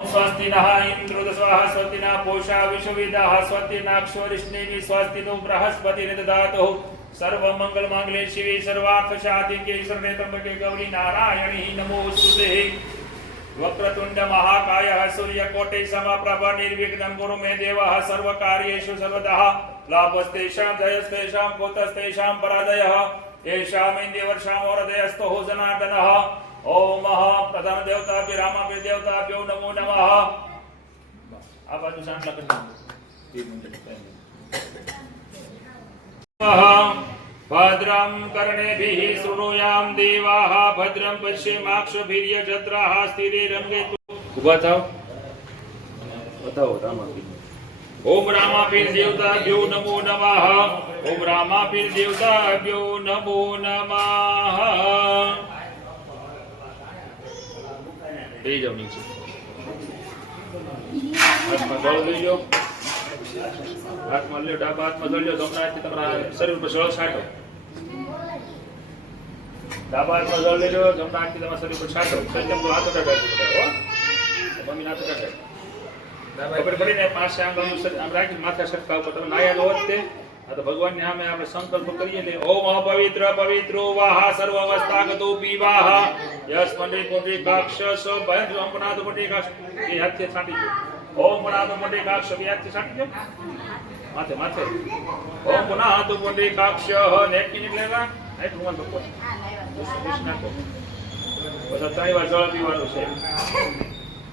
स्वस्ति नः इन्द्रोदस्वाहा स्वस्ति नः पूषा विश्ववेदाः स्वस्ति नाक्षोरिष्णेमि स्वस्ति नो बृहस्पतिर्दधातु सर्वमङ्गलमाङ्गल्ये शिवे सर्वार्थसाधिके शरण्ये त्र्यम्बके गौरी नारायणी नमोस्तुते वक्रतुण्ड महाकायः सूर्यकोटि समप्रभ निर्विघ्नं कुरु मे देवः सर्वकार्येषु सर्वदा लाभस्तेषां जयस्तेषां कुतस्तेषां पराजयः येषामिन्द्रियवर्षां वरदयस्तु जनार्दनः ओम प्रधान देवताभ्यो रामाभ्यो देवताभ्यो नमो नमः। आ बाजू शांत लगन भद्रं कर्णेभिः शृणुयाम देवाः भद्रं पश्येमाक्षभिर्यजत्राः स्थिरैरङ्गैः। उभा थाओ बताओ रामाभ्यो। ओम रामाभ्यो देवताभ्यो नमो नमः। ओम रामाभ्यो देवताभ्यो नमो नमः। ले जाओ नीचे हाथ में जल ले लो हाथ में ले डाबा हाथ में जल लो जमना हाथ તમારા શરીર પર જળ છાંટો डाबा हाथ में जल ले लो जमना हाथ તમારા શરીર પર છાંટો સંજમ તો હાથ ઉઠાડો હો મમ્મી હાથ ઉઠાડો ખબર પડી ને પાસે આમ રાખી માથા છટકાવ પર તમે નાયા લો તે આ તો ભગવાન ને સામે આપણે સંકલ્પ કરીએ ને ઓમ અપવિત્ર પવિત્રો વાહ સર્વવસ્તાગતો પીવાહ यस मंडे कोटि काक्षस भयंत ओमनाथ कोटि काक्ष ये हाथ से छाटी दो ओमनाथ कोटि काक्ष ये हाथ से छाटी दो माथे माथे ओमनाथ कोटि काक्ष नेक की निकलेगा नेक रुमाल पकड़ कृष्ण को बस ત્રણ વાર જળ પીવાનું છે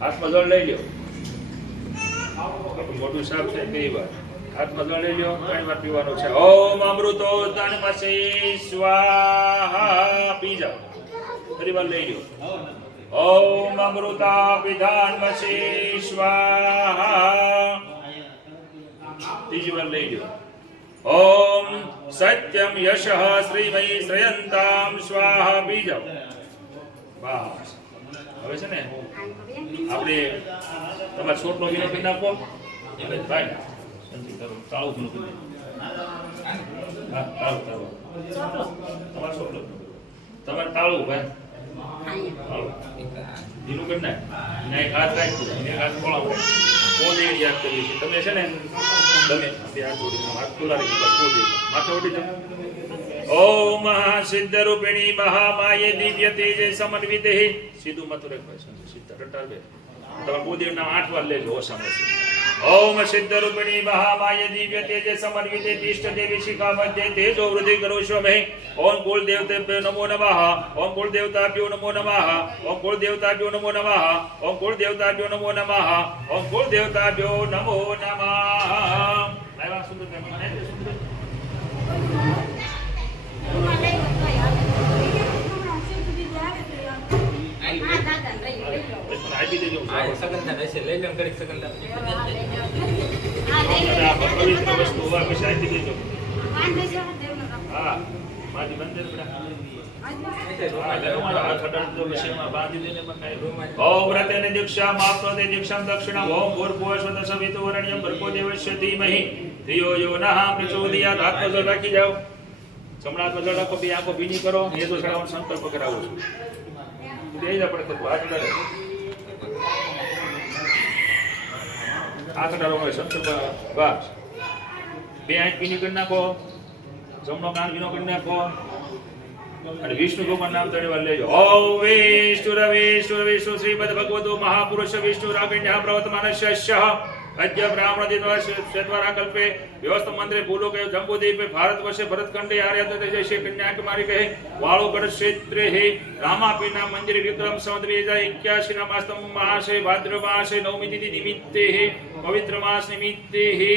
હાથમાં જળ લઈ લ્યો મોટું સાફ છે બે વાર હાથમાં જળ લઈ લ્યો ત્રણ વાર પીવાનું છે ઓમ અમૃતો દાનમસે સ્વાહા પી જાઓ ફરી વાર લઈ લ્યો ઓમ અમૃતા વિધાનમસે સ્વાહા ત્રીજી વાર લઈ લ્યો ઓમ સત્યમ યશઃ શ્રીમયી શ્રયંતામ સ્વાહા પી જાઓ બસ હવે છે ને આપણે તમારા છોટનો વિનો પી નાખો ભાઈ તાળું વિનો પી હા તાળું તમારા છોટનો તમારે તાળું ભાઈ ધીરું કરી નાખ એક હાથ રાખી એક હાથ ખોલાવો કોને યાદ કરીએ છીએ તમે છે ને તમે હાથ જોડી હાથ ખોલાવી બસ કોડી માથે ઓડી જાઓ ઓમ સિદ્ધરૂપિણી મહામાયે દિવ્ય તેજે સમન્વિતે સીધું માથું રાખો સીધા રટાર બે તમારે કોદી નામ 8 વાર લેજો ઓસામાં ओम सिद्धरूपिणी महामाये दिव्य तेजे समन्विते तिष्ठ देवी शिखा मध्ये तेजो वृद्धि करोष्व मे ओम कुल देवतेभ्यो नमो नमः ओम कुल देवताभ्यो नमो नमः ओम कुल देवताभ्यो नमो नमः ओम कुल देवताभ्यो नमो नमः ओम कुल देवताभ्यो नमो नमः लाइवा सुंदर है सुंदर आई भी दे जो सगंधा ऐसे ले लेम करी सगंधा आ पवित्र वस्तु हुआ के शायद दे जो हां माजी मंदिर बड़ा हाथ हटाड़ दो विषय में बांधी देने पर नहीं ओम व्रतेने दीक्षा माप्नोते दीक्षां दक्षिणा ओम भूर्भुवस्वतः सवितुर्वरेण्यं भर्गो देवस्य धीमहि धियो यो नः प्रचोदयात् हाथ में जल रखी जाओ चमड़ा में जल रखो भी आंखों भीनी करो ये तो चढ़ावन संकल्प करावो છું દે જ આપણે તો હાથ ઉડાડે હાથ ઉડાડો સંકલ્પ બસ બે આંખ ભીની કરી નાખો જમણો કાન ભીનો કરી નાખો અને વિષ્ણુ ભગવાન નામ ત્રણ વાર લેજો ઓમ વિષ્ણુ શ્રીમદ ભગવતો મહાપુરુષ વિષ્ણુ રાગણ્ય પ્રવર્તમાનસ્ય अद्य ब्राह्मण दिनवार श्वेतवारा कल्पे व्यवस्था मंत्रे भूलो के जम्बूद्वीपे भारत वर्षे भरतखंडे आर्यत देशे कन्याकुमारी कहे वाळोगढ़ क्षेत्रे हे रामापीना मंदिर विक्रम संवत 2081 ना मास्तम महाशय भाद्र मासे नवमी तिथि निमित्ते हे पवित्र मास निमित्ते हे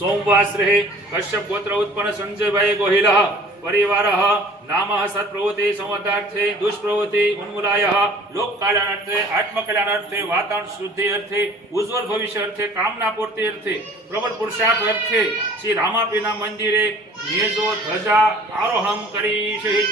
सोमवासरे हे कश्यप गोत्र उत्पन्न संजय भाई गोहिलः परिवारः नामः सत्प्रवृत्ति संवर्धार्थे दुष्प्रवृत्ति उन्मूलायः लोक कल्याणार्थे आत्म कल्याणार्थे वातावरण शुद्धि अर्थे उज्जवल भविष्य अर्थे कामना पूर्ति अर्थे प्रबल पुरुषार्थ अर्थे श्री रामापीना मंदिरे नेजो ध्वजा आरोहण करी शहीद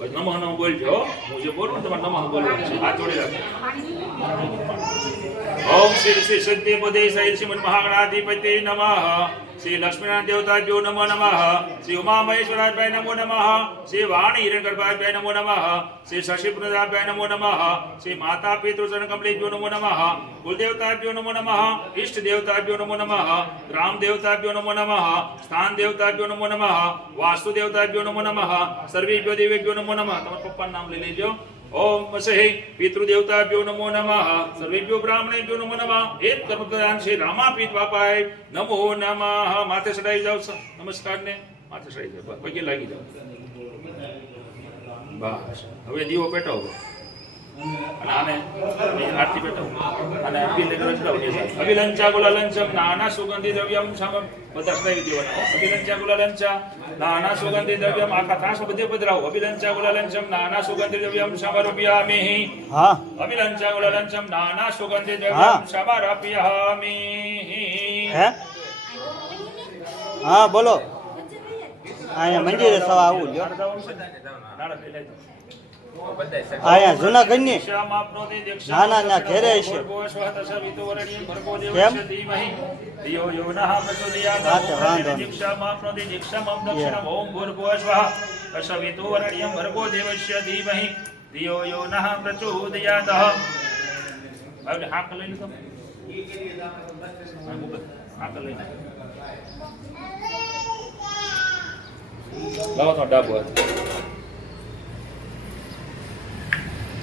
नमः नमः बोल जो मुझे बोलो तो नमः बोलो हाथ जोड़े रखो ओम श्री श्री सिद्धि बुद्धि सहित श्रीमन महागणाधिपति नमः श्री लक्ष्मीनारायण देवताभ्यो नमो नमः श्री उमा महेश्वराभ्याय नमो नमः श्री वाणी हिरण्यगर्भाभ्याय नमो नमः श्री शशिपुरदाभ्याय नमो नमः श्री माता पितृचरण कमलेभ्यो नमो नमः कुलदेवताभ्यो नमो नमः इष्ट देवताभ्यो नमो नमः ग्राम देवताभ्यो नमो नमः स्थान देवताभ्यो नमो नमः वास्तु देवताभ्यो नमो नमः सर्वेभ्यो देवेभ्यो नमो नमः તમારા પપ્પાનું નામ લઈ લેજો ओम वसहे पितृदेवताभ्यो नमो नमः सर्वेभ्यो ब्राह्मणेभ्यो नमो नमः एक कर्मप्रधान श्री रामापीठ बापाय नमो नमः माथे चढ़ाई जाओ नमस्कार ने माथे चढ़ाई जाओ पगे लागी जाओ बस હવે દીવો પેટાવો અને આને આરતી પેટાવો અને અભિલંચા ગુલાલંચમ નાના સુગંધી દ્રવ્યમ સામ બધા ચડાવી દેવાના અભિલંચા ગુલાલંચા નાના સુગંધી દ્રવ્યમ આખા તાસ બધે પધરાવો અભિલંચા ગુલાલંચમ નાના સુગંધી દ્રવ્યમ સમર્પયામિ હા અભિલંચા ગુલાલંચમ નાના સુગંધી દ્રવ્યમ સમર્પયામિ હે હા બોલો અહીંયા મંદિરે સવા આવું જો આયા જૂનાગઢની ના ના ના ઘેરે છે કેમ ડાબો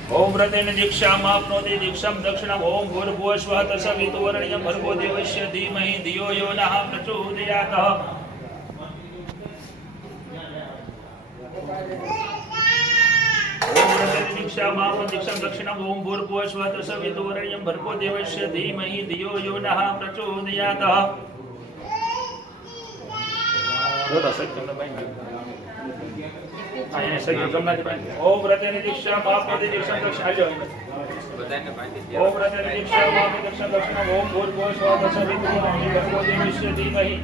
ओम व्रतेन दीक्षामाप्नोति दीक्षां दक्षिणम् ओम भूर्भुवः स्वः तत्सवितुर्वरेण्यं भर्गो देवस्य धीमहि धियो यो नः प्रचोदयात् ओम व्रतेन दीक्षामाप्नोति दीक्षां दक्षिणम् ओम भूर्भुवः स्वः तत्सवितुर्वरेण्यं भर्गो देवस्य धीमहि धियो यो नः प्रचोदयात् ओम व्रतेन दीक्षा माप्नोति दीक्षां दक्षिणम् ओम व्रतेन दीक्षा माप्नोति दीक्षां दक्षिणम् ओम भूर्भुवः स्वः तत्सवितुर्वरेण्यं भर्गो देवस्य धीमहि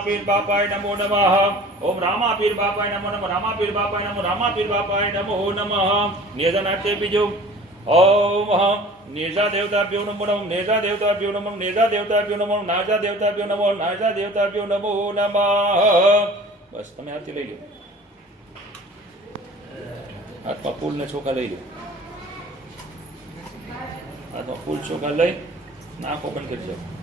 રામાપીર બાપાય નમો નમઃ ઓમ રામાપીર બાપાય નમો નમઃ રામાપીર બાપાય નમો રામાપીર બાપાય નમો નમઃ નિર્જનાર્થે બીજું ઓમ નિર્જા દેવતાભ્યો નમો નમઃ નિર્જા દેવતાભ્યો નમઃ નિર્જા દેવતાભ્યો નમઃ નાજા દેવતાભ્યો નમઃ નાજા દેવતાભ્યો નમો નમઃ બસ તમે હાથથી લઈ લો હાથમાં ફૂલ ને ચોખા લઈ લો હાથમાં ફૂલ ચોખા લઈ નાખો બંધ કરી જાઓ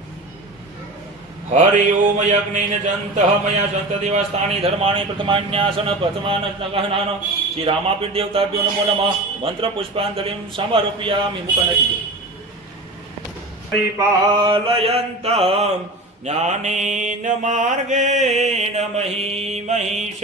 હરિ ઓમ યજ્ઞેન જંતઃ મયા જંતદેવસ્તાની ધર્માણી પ્રથમાન્યાસન પ્રથમાન ગહનાન શ્રી રામાપીર દેવતાભ્યો નમો નમઃ મંત્ર પુષ્પાંજલિં સમર્પયામિ મુખનકી પરિપાલયન્तं જ્ઞાનેન માર્ગેણ મહીમહીષ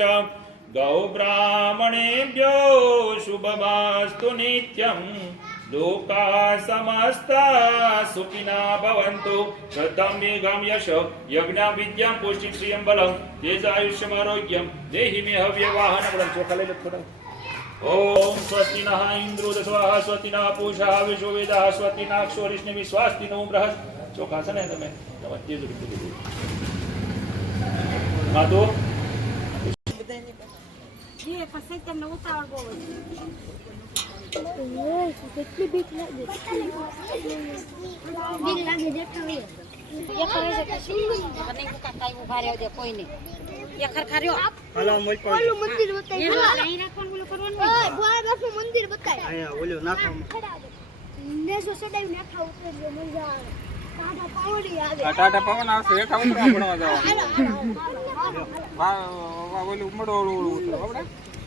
ગૌ બ્રાહ્મણેભ્યો શુભમાસ્તુ નિત્યં લોકા સમસ્તા સુખિના ભવન્તુ શ્રદ્ધાં મેઘાં યશ યજ્ઞાં વિદ્યાં પુષ્ટિં શ્રિયં બલં તેજાયુષ્યમારોગ્યં દેહિ મે હવ્યવાહન બળં ચોખા લઈ લો થોડા ઓમ સ્વસ્તિ નઃ ઇન્દ્રો સ્વાહા સ્વસ્તિ નઃ પૂષા વિશ્વો વેદાઃ સ્વસ્તિ નાક્ષો રિષ્ણિ સ્વાસ્તિ નો બૃહસ્ ચોખા છે ને તમે તેજ રીતે હા તો જે પછી તમને ઉતાવળ બહુ કેટલી બીક લાગે દેખાવી કોઈ નહીં યખર ખાર્યો હાલો મોલ પર ઓલું મંદિર બતાય અહીં રાખવાનું ઓલું કરવાનું ઓય ભોળા બાપુ મંદિર બતાય અહીંયા ઓલું નાખો ને સો સડાઈ નાખા ઉતરજો મજા આવે ટાટા પાવડી આવે આ ટાટા પવન આવશે હેઠા ઉતરવા ભણવા જવાનું હાલો ઓલું ઉમડો ઓલું ઉતરો આપણે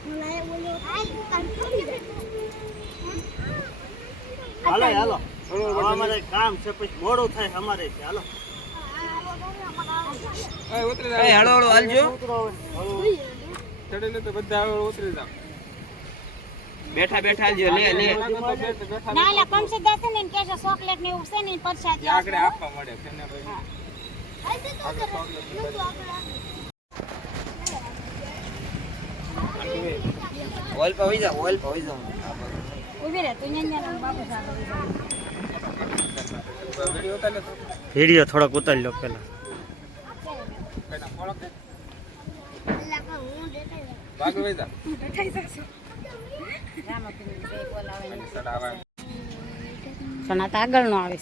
મને બોલો હાલ કામ કરી દે હાલો હાલો અમારે કામ છે પછી મોડું થાય અમારે હાલો એ ઉતરી જાવ હળો હળો હાલજો ચડેલે તો બધા હળો ઉતરી જાવ બેઠા બેઠા હાલજો લે લે ના લા કોણ છે દેશે ને કે ચોકલેટ ને એવું છે ને પરસાદી આગળ આપવા મળે છે ને ભાઈ હાલ દે તો કરે નતું આગળ ઓલ પર હોઈ જાવ ઉભી રહે તું ન્યા બાબુ સાહેબ વિડિયો ઉતાર લે તો વિડીયો થોડોક ઉતારી લો પેલા કઈના ફોળો કે લાગા હું દેતા ભાગ હોઈ જા રામાપીર જય બોલાવે ને સડાવા સોના તો આગળ નો આવે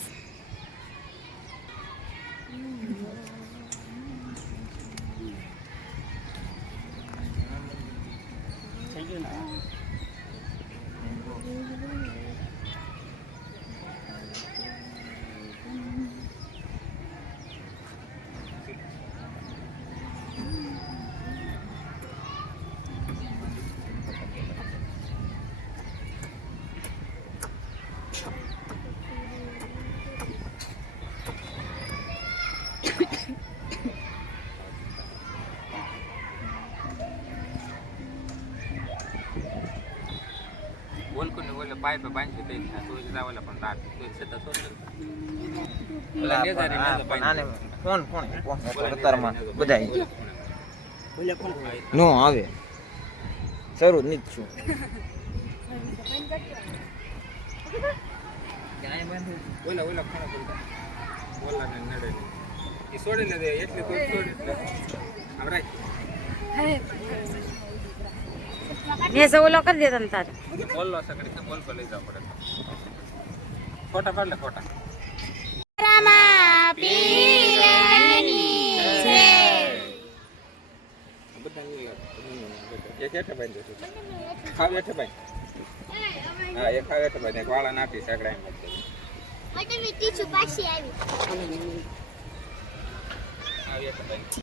બોલ કોને બોલે પાઇપ બાંધી દે તો જ રાવલા પણ રાત તો છે તો ઓલા નેજારી ને પાણી કોણ કતારમાં બધાય નો આવે શરૂ જ નથી છું ક્યાંય બાંધી ઓલા ઓલા ખાના બોલતા બોલા ને નડે એ છોડી ને દે એટલે તો છોડી એટલે આમ રાખ મેં સે ઓલો કરી દેતા ને તારે બોલલો સકડી કે બોલ પર લઈ જાવ પડે ફોટા પાડ લે ફોટા એક હેઠે બાંધી દે ખાવ હેઠે બાંધ હા એક ખાવ હેઠે બાંધ એક વાળા નાખી સકડા એમ માટે મી ટીચુ પાછી આવી આવી હેઠે બાંધ